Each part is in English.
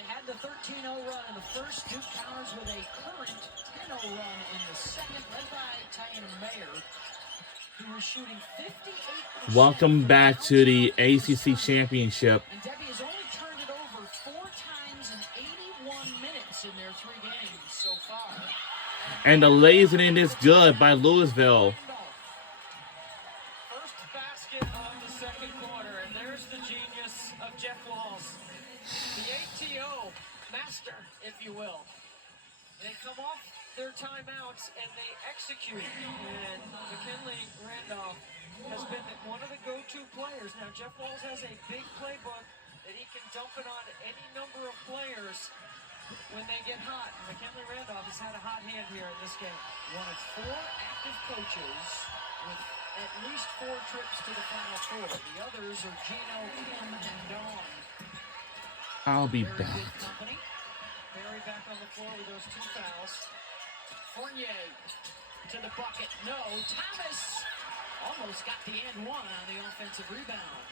they had the 13-0 run in the first. Duke counters with a current 10-0 run in the second, led by Tiana Mayer, who was shooting 58%. Welcome back to the ACC Championship. And Debbie has only turned it over 4 times in 81 minutes in their 3 games so far. And the lasing in is good by Louisville. First basket of the second quarter, and there's the genius of Jeff Walz. The ATO master, if you will. They come off their timeouts and they execute. And McKinley Randolph has been one of the go-to players. Now, Jeff Walz has a big playbook that he can dump it on any number of players when they get hot. McKinley Randolph has had a hot hand here in this game. One of 4 active coaches with at least 4 trips to the Final Four. The others are Gino, Kim, and Dawn. I'll be Very back. good company. Barry back on the floor with those 2 fouls. Fournier to the bucket. No. Thomas almost got the and one on the offensive rebound.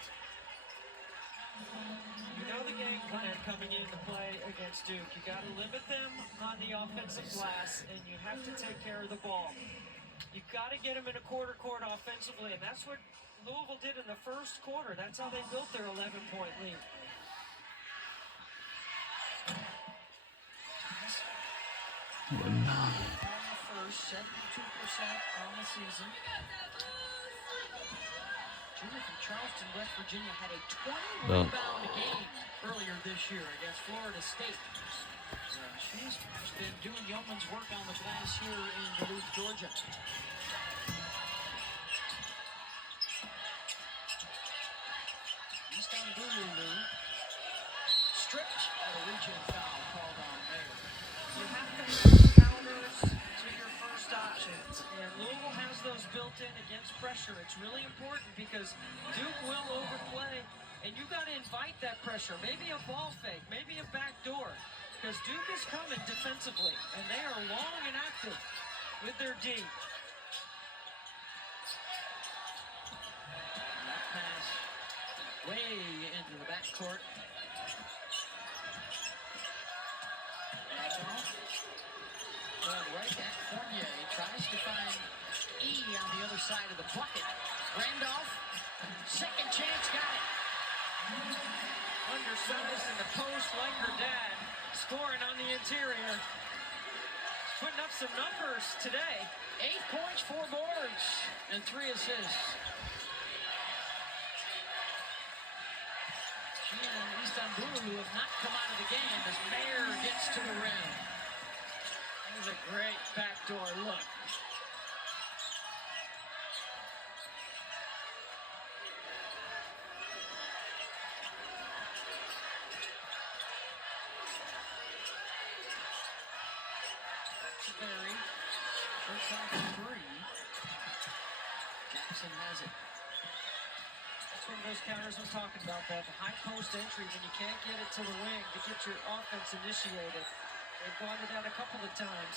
You know the game plan coming into play against Duke. You got to limit them on the offensive glass, and you have to take care of the ball. You got to get them in a quarter court offensively, and that's what Louisville did in the first quarter. That's how they built their 11-point lead. On the first, 72% on the season. Junior from Charleston, West Virginia, had a 20-rebound game earlier this year against Florida State. She's been doing yeoman's work on the glass here in Duluth, Georgia. Easton Bulu stripped at a reach-in foul called on Mayer. You have to have counters to your first options, and Louisville has those built in against pressure. It's really important because Duke will overplay, and you got to invite that pressure. Maybe a ball fake, maybe a back door, because Duke is coming defensively, and they are long and active with their D. That pass way into the backcourt. Going right at Fournier, tries to find E on the other side of the bucket. Randolph, second chance, got it. Undersized in the post like her dad, scoring on the interior. Putting up some numbers today. 8 points, 4 boards, and 3 assists. She and Istanbul have not come out of the game as Mayer gets to the rim. That was a great backdoor look. Berry, first off 3. Jackson has it. That's one of those counters I'm talking about, that the high post entry when you can't get it to the wing to get your offense initiated. They've gone to that a couple of times.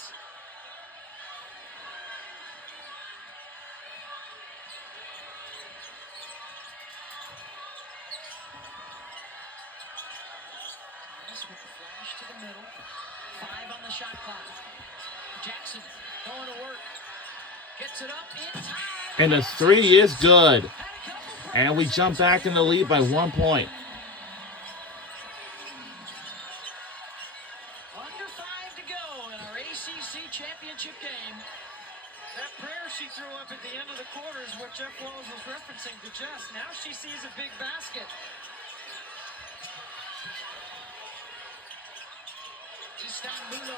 Thomas with the flash to the middle. 5 on the shot clock. Jackson going to work. Gets it up in time. And the 3 is good. And we jump back in the lead by 1 point. Under 5 to go in our ACC championship game. That prayer she threw up at the end of the quarter is what Jeff Walz was referencing to Jess. Now she sees a big basket. Istanbulu.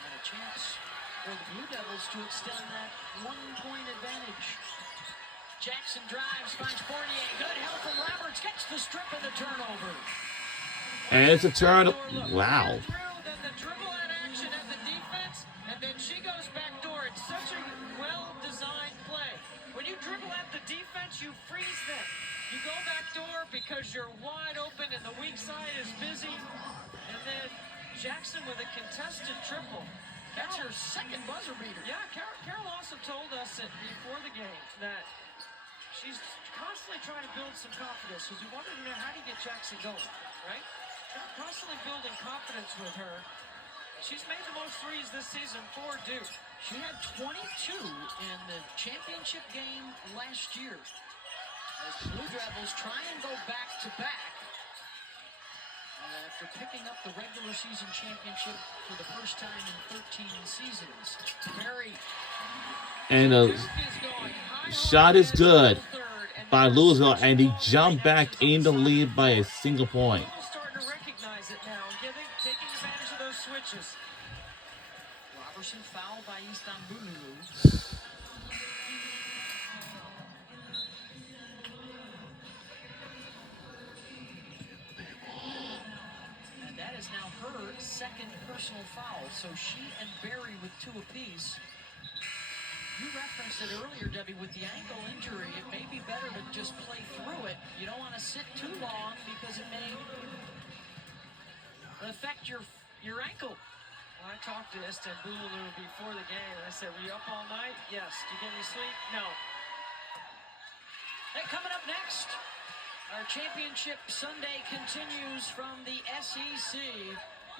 And a chance for the Blue Devils to extend that 1-point advantage. Jackson drives, finds Fournier. Good help from Roberts. Gets the strip and the turnover. And it's a turn. Wow. Then the dribble at action at the defense, and then she goes back door. It's such a well-designed play. When you dribble at the defense, you freeze them. You go back door because you're wide open and the weak side is busy. And then Jackson with a contested triple. That's her second buzzer beater. Yeah, Carol also told us that before the game that she's constantly trying to build some confidence because we wanted to know how to get Jackson going, right? Constantly building confidence with her. She's made the most threes this season for Duke. She had 22 in the championship game last year. As the Blue Devils try and go back-to-back after picking up the regular season championship for the first time in 13 seasons. Barry. And the shot is good by Louisville, and he jumped back in the lead by a single point. Starting to recognize it now, taking advantage of those switches. Robertson fouled by Istanbul. And that is now her second personal foul. So she and Barry with 2 apiece. You referenced it earlier, Debbie, with the ankle injury. It may be better to just play through it. You don't want to sit too long because it may affect your ankle. I talked to Istanbul before the game. I said, were you up all night? Yes. Did you get any sleep? No. Hey, coming up next, our championship Sunday continues from the SEC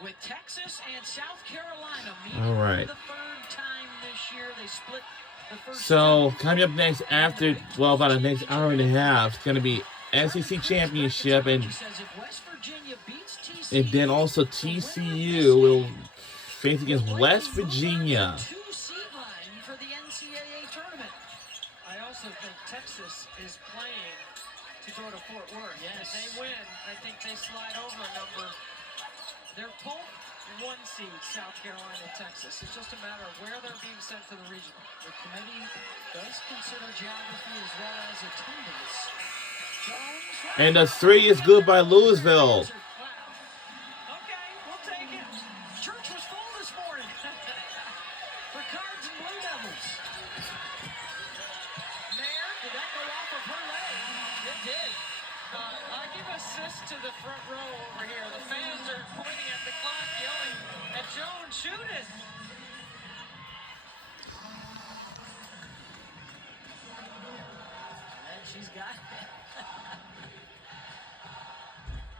with Texas and South Carolina meeting All right. for the third time this year. They split the first So, coming up next after, well, about the next hour and a half, it's going to be SEC Championship, and then also TCU will face against West Virginia. I also think Texas is playing to go to Fort Worth. If they win, I think they slide over a number. They're both 1 seed, South Carolina and Texas. It's just a matter of where they're being sent for the regional. The committee does consider geography as well as attendance. And the 3 is good by Louisville. Okay, we'll take it. Church was full this morning for Cards and Blue Devils. Mayor, did that go off of her leg? It did. I'll give assist to the front row over here. The fans are pointing at the clock, yelling at Jones, shoot it. And she's got it.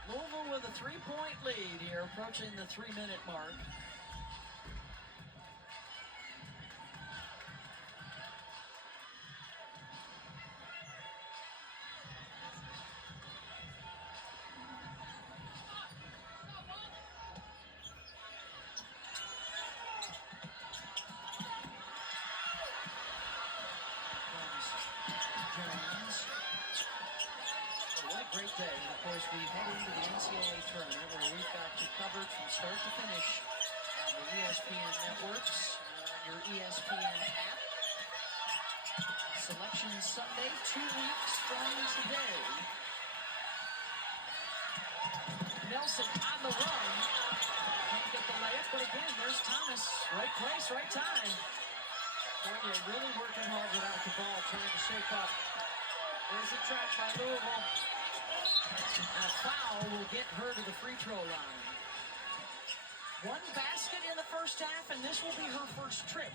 Louisville with a 3-point lead here, approaching the 3-minute mark. Great day, and of course we head into the NCAA tournament where we've got you covered from start to finish on the ESPN networks, your ESPN app. Selection Sunday, 2 weeks from today. Nelson on the run. Can't get the layup, but again, there's Thomas. Right place, right time. Fournier really working hard without the ball, trying to shape up. There's a trap by Louisville. And a foul will get her to the free throw line. 1 basket in the first half, and this will be her first trip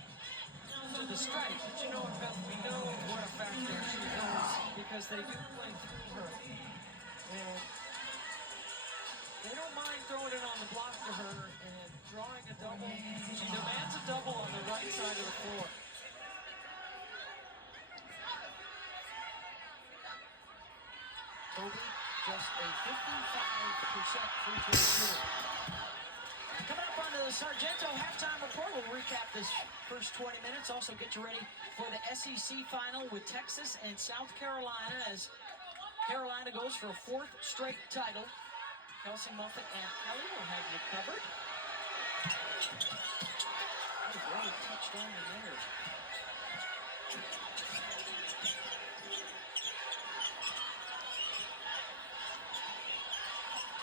to the stripe. But you know what, Beth, we know what a factor she is because they do play through her. And they don't mind throwing it on the block to her and drawing a double. She demands a double on the right side of the floor. Kobe, just a 55% free throw shooter. Coming up onto the Sargento halftime report, we'll recap this first 20 minutes. Also get you ready for the SEC final with Texas and South Carolina as Carolina goes for a 4th straight title. Kelsey Muffet and Kelly will have you covered. Really touched on the air.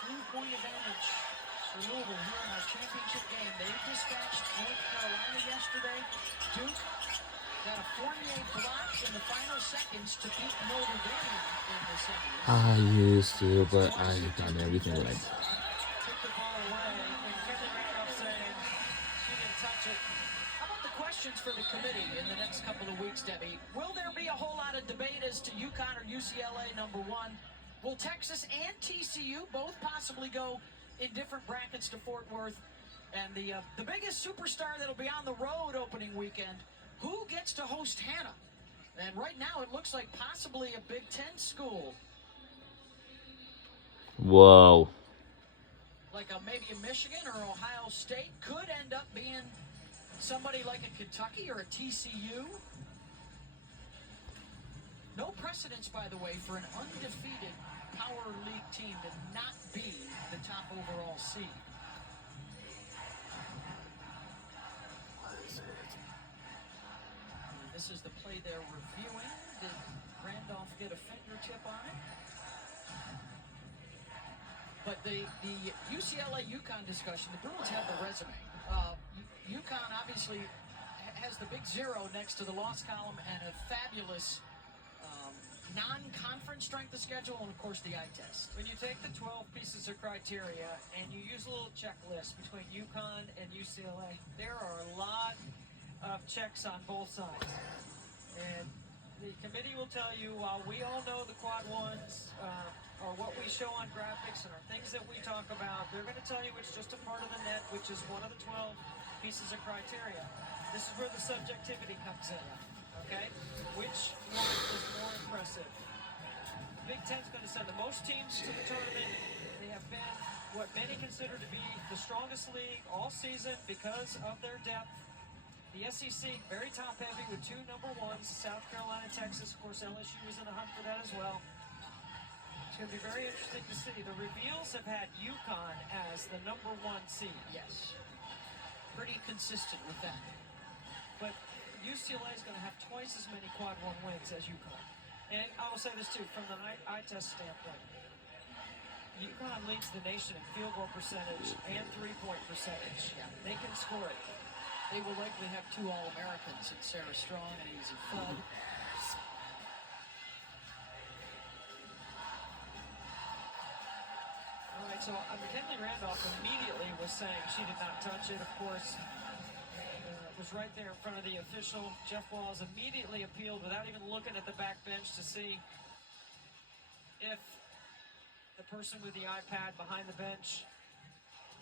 2-point advantage for Louisville here in our championship game. They dispatched North Carolina yesterday. Duke got a Fournier block in the final seconds to beat Notre Dame in the semis. I used to, but I've done everything right. Took the ball away, and Kelly Randolph saying she didn't touch it. How about the question questions for the committee in the next couple of weeks, Debbie. Will there be a whole lot of debate as to UConn or UCLA, number one? Will Texas and TCU both possibly go in different brackets to Fort Worth? And the biggest superstar that'll be on the road opening weekend, who gets to host Hannah? And right now it looks like possibly a Big Ten school. Whoa. Like maybe a Michigan or Ohio State could end up being somebody like a Kentucky or a TCU. No precedence, by the way, for an undefeated Power League team to not be the top overall seed. This is the play they're reviewing. Did Randolph get a fingertip on it? But the UCLA-UConn discussion, the Bruins have the resume. UConn obviously has the big zero next to the loss column and a fabulous non-conference strength of schedule, and of course the eye test. When you take the 12 pieces of criteria and you use a little checklist between UConn and UCLA, there are a lot of checks on both sides. And the committee will tell you, while we all know the quad ones are what we show on graphics and are things that we talk about, they're going to tell you it's just a part of the net, which is one of the 12 pieces of criteria. This is where the subjectivity comes in. Okay? Which one is more impressive? The Big Ten's going to send the most teams to the tournament. They have been what many consider to be the strongest league all season because of their depth. The SEC, very top-heavy with two number ones, South Carolina, Texas. Of course, LSU is in the hunt for that as well. It's going to be very interesting to see. The reveals have had UConn as the number one seed. Yes. Pretty consistent with that. But UCLA is going to have twice as many quad one wins as UConn. And I will say this too, from the eye test standpoint, UConn leads the nation in field goal percentage and three-point percentage. Yeah. They can score it. They will likely have two All-Americans in Sarah Strong and Easy Flood. All right, so McKinley Randolph immediately was saying she did not touch it. Of course, was right there in front of the official. Jeff Walz immediately appealed without even looking at the back bench to see if the person with the iPad behind the bench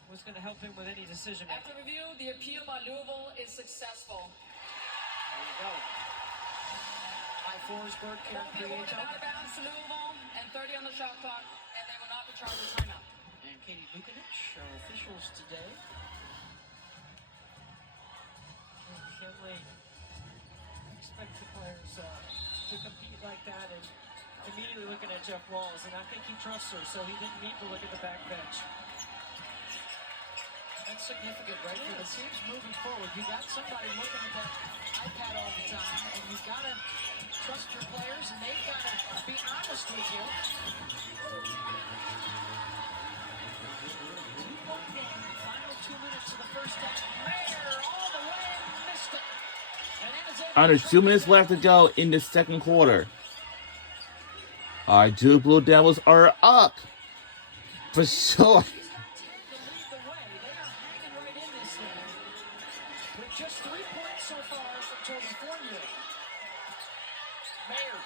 was going to help him with any decision making. After review, the appeal by Louisville is successful. There you go. High Forsberg, Ball Karen will be awarded Prieto, out of bounds to Louisville and 30 on the shot clock, and they will not be charged with timeout. and Katie Lukanich are officials today. McKinley expects the players to compete like that, and immediately looking at Jeff Walz, and I think he trusts her, so he didn't need to look at the back bench. That's significant, right? For the teams moving forward, you got somebody looking at that iPad all the time, and you've got to trust your players, and they've got to be honest with you. 2-1 game, final 2 minutes of the first half. Mayer all the way, missed it. And then it's Under 2 minutes left to go in the second quarter. Our Duke Blue Devils are up for sure. Just 3 points so far from Toby Fournier. Mayer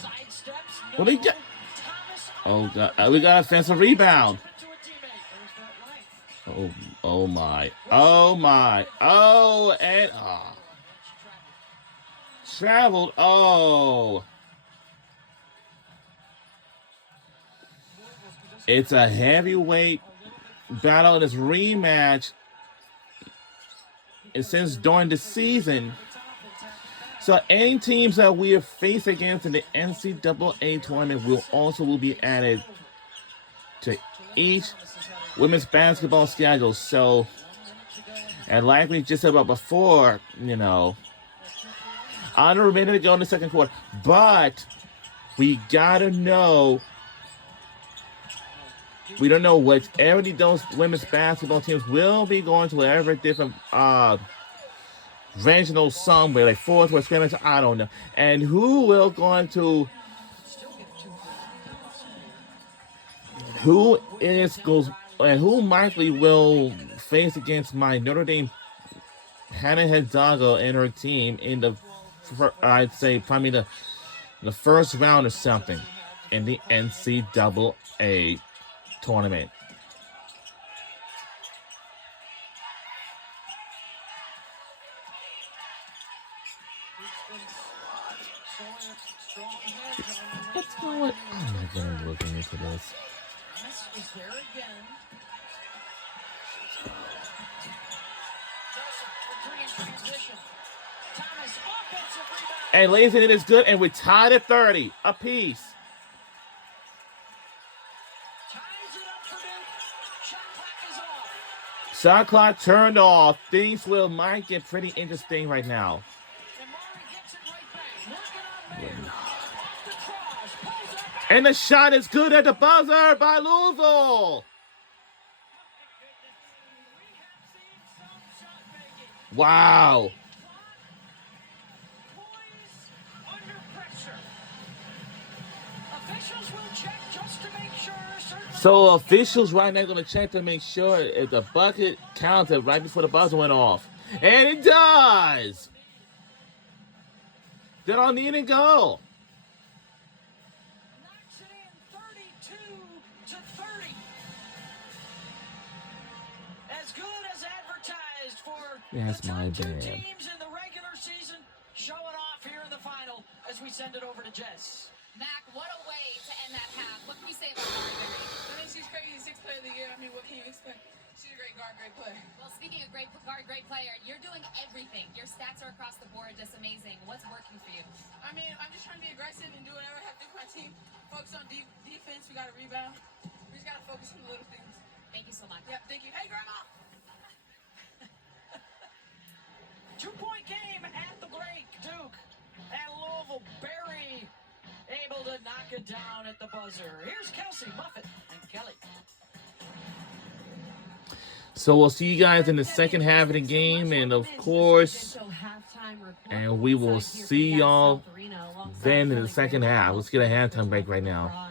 sidesteps. No. What do we get? Thomas. Oh, God. We got a offensive rebound. To a teammate. There's that life. Oh my. Oh my. Oh, and traveled. Oh. It's a heavyweight battle in this rematch. And since during the season, so any teams that we have faced against in the NCAA tournament will be added to each women's basketball schedule. So, and like we just said about before, under a minute to go in the second quarter, but we gotta know. We don't know whichever those women's basketball teams will be going to whatever different regional somewhere, like fourth or scrimmage, I don't know. And who will going to who is goes and who likely will face against my Notre Dame Hannah Hidalgo and her team in the, I'd say, probably the first round or something in the NCAA tournament. That's not what I'm going to look into this. Thomas is there again. Joseph with 3 in transition. Thomas, offensive rebound. And ladies and gentlemen, it's good, and we're tied at 30 apiece. Ties it up for Duke. Shot clock is off. Shot clock turned off. Things might get pretty interesting right now. And Murray gets it right back. Working on Mayer. Off the cross. Pulls up. And the shot is good at the buzzer by Louisville. Wow. Under pressure. Officials will check just to make sure. Certainly So officials right now going to check to make sure if the bucket counted right before the buzzer went off. And it does. They don't need to go. knocks it in 32-30. As good as advertised for That's the top my 2 bad. teams in the regular season. Showing off here in the final as we send it over to Jess. Mac, what a way to end that half. What can we say about Marbury? I mean, she's crazy. 6th player of the year. I mean, what can you expect? She's a great guard, great player. Well, speaking of great guard, great player, you're doing everything. Your stats are across the board, just amazing. What's working for you? I mean, I'm just trying to be aggressive and do whatever I have to do for my team. Focus on defense. We got to rebound. We just got to focus on the little things. Thank you so much. Yep, thank you. Hey, Grandma! 2-point game at the break. Duke and Louisville. Barry able to knock it down at the buzzer. Here's Kelsey, Muffet, and Kelly. So we'll see you guys in the second half of the game, and of course, and we will see y'all then in the second half. Let's get a halftime break right now.